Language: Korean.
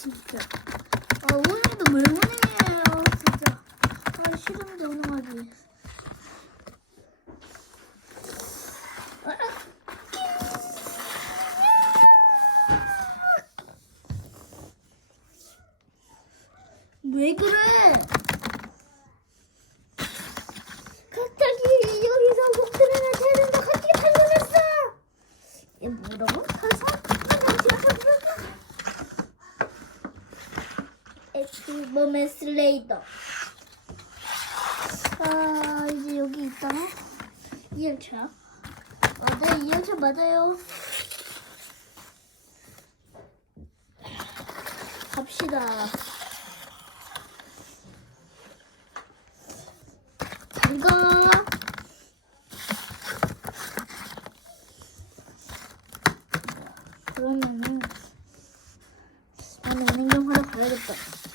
진짜. 아 오늘도 물문이에요 진짜. 아 싫은데 운동하기. 왜 그래? 갑자기 여기서 목소리를 내는데 갑자기. 얘 뭐라고? 가서? 엑스범의 슬레이더. 아 이제 여기 2열차. 어, 네 2열차 맞아요. 갑시다. 잘 가. 그러면은 나는 은행경 하러 가야겠다.